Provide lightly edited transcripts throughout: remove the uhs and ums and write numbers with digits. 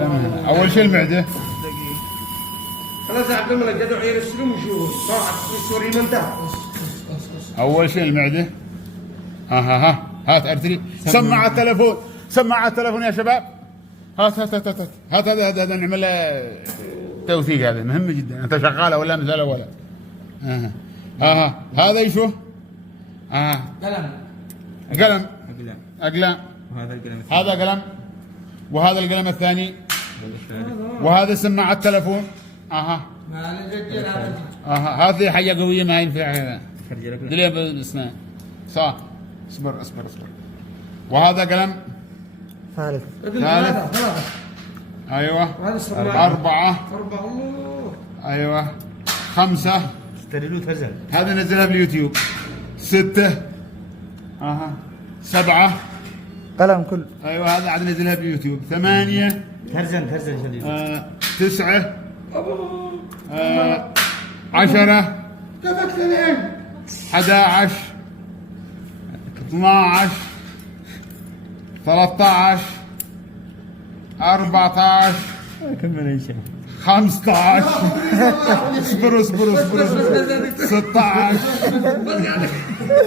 اول شيء المعده. خلاص عبد الملك جدوا عيال السلم وشوفوا طاعت السوري من ده. اول شيء المعده. ها هات ارتري. سماعه التليفون، سماعه التليفون يا شباب. هات هذا نعمل له توثيق. هذا مهم جدا. انت شغاله ولا نزله ولا هذا يشوف. قلم اقلام. هذا قلم وهذا القلم الثاني وهذا سماعه التليفون. هذه حاجه قويه ما ينفع هذا دليل بالاسنان. صح. اصبر. وهذا قلم ثالث. ايوه. 4. ايوه 5. هذا نزلها باليوتيوب. 6. 7. قلم كل. ايوه هذا عاد نزلها باليوتيوب. 8. ترزن 9. 10. 11. 12. 13. 14. كمل يا شيخ. 15. اصبر 16.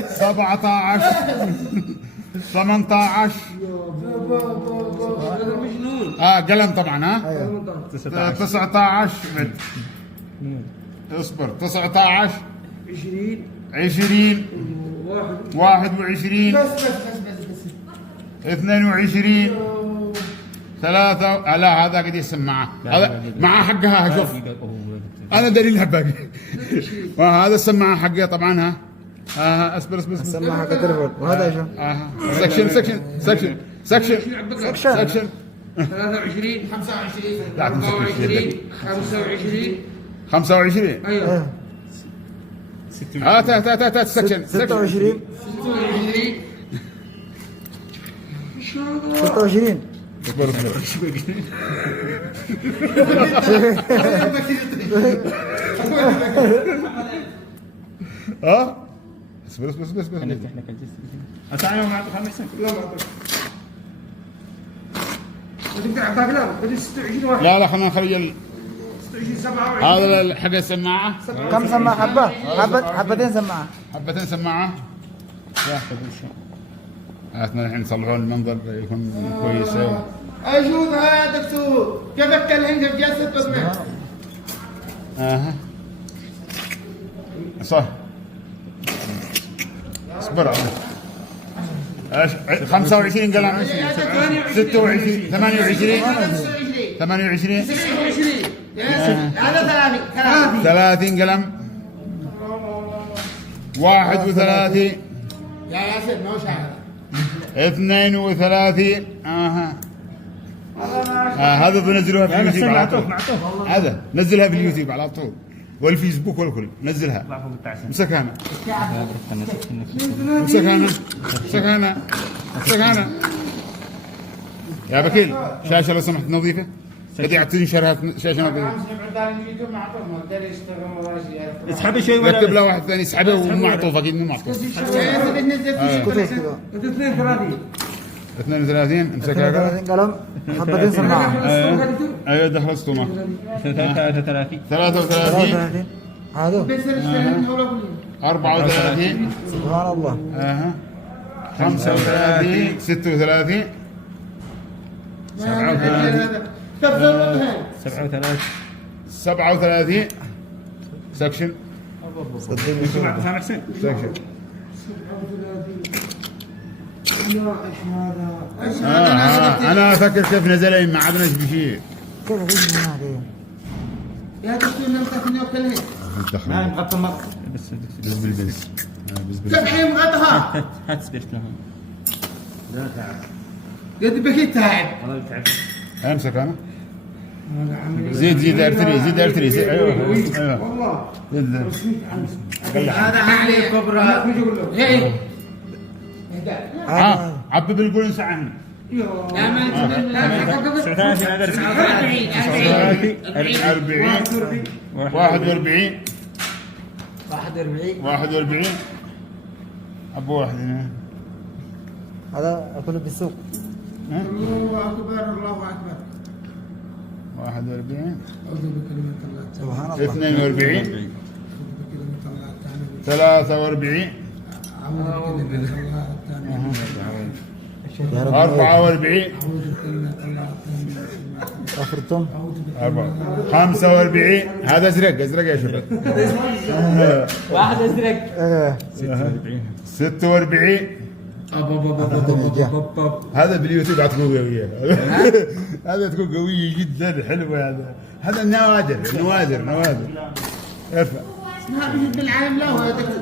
17. 18. قلم طبعا. 19. اصبر 19. 20. 21. 22. 3. لا هذا قد يسمعه. هذا معاه حقها. شوف انا دليلها باقي. وهذا السماعه حقها طبعا. اصبر السماعه حق التليفون. وهذا ايش؟ سكشن 23 25 25. ايوه. هات سكشن 26. 26. اصبر نفتح لك الجسم. أتعامل مع عبد الحسن. لا ما اعطيك. تقدر اعطاك بدي 26 واحد. لا خلينا نخرج 26 27. هذا حق السماعه. كم سماعه؟ حبتين سماعه. حبتين سماعه. هاتنا الحين نصلحون المنظر يكون كويس. اجودها يا دكتور كيف اتكلم في جلسه تصميم. صح. اصبر. 25 قلم. 26. 28. 28. 30 قلم. 31. يا ياسر ما هو شاعر. 32. هذا بنزلوها في اليوتيوب على طول. هذا نزلها في اليوتيوب على طول والفيسبوك والكل نزلها. مسك هنا يا بكيل. شاشه لو سمحت نظيفه. قد يعطيني شاشه نظيفه. اسحب شوي ولا رتب له واحد ثاني يسحبه ومعطوف اكيد مو معطوف. 32. امسكها 32 قلم. حبتين سماعه. ايوه دخلتوا 33. 33. هذا 34. سبحان الله. 35. 36. 37. سكشن. سكشن. انا افكر كيف نزل ما عدناش بشيء. كيف غير من هذه؟ يا دكتور لم تكن يوكلني. ما نغطى مر. بس بالبنس. تبعي مغطها. هات سبيرت لهم. لا تعب. قد بكيت تعب. والله تعب. امسك انا. زيد ارتري. ايوه والله. هذا عليه كبرى. غير. عبي بالقول ساعه. لا ما 41. 41. ابو واحد هنا. هذا اكله بالسوق. الله اكبر الله اكبر. 41 أعوذ بكلمة الله التامة. سبحان الله. 42 أعوذ بكلمة الله التامة. 43 أعوذ بكلمة الله التامة. يا رب 44 أعوذ بكلمة الله التامة. غفرتم. أعوذ بكلمة 45 هذا ازرق ازرق يا شباب. واحد ازرق. ايه 46 هذا باليوتيوب تكون قوية. هذا تكون قوية جدا حلوة. هذا النوادر نوادر ارفع. اسمها بجد العالم له يا دكتور.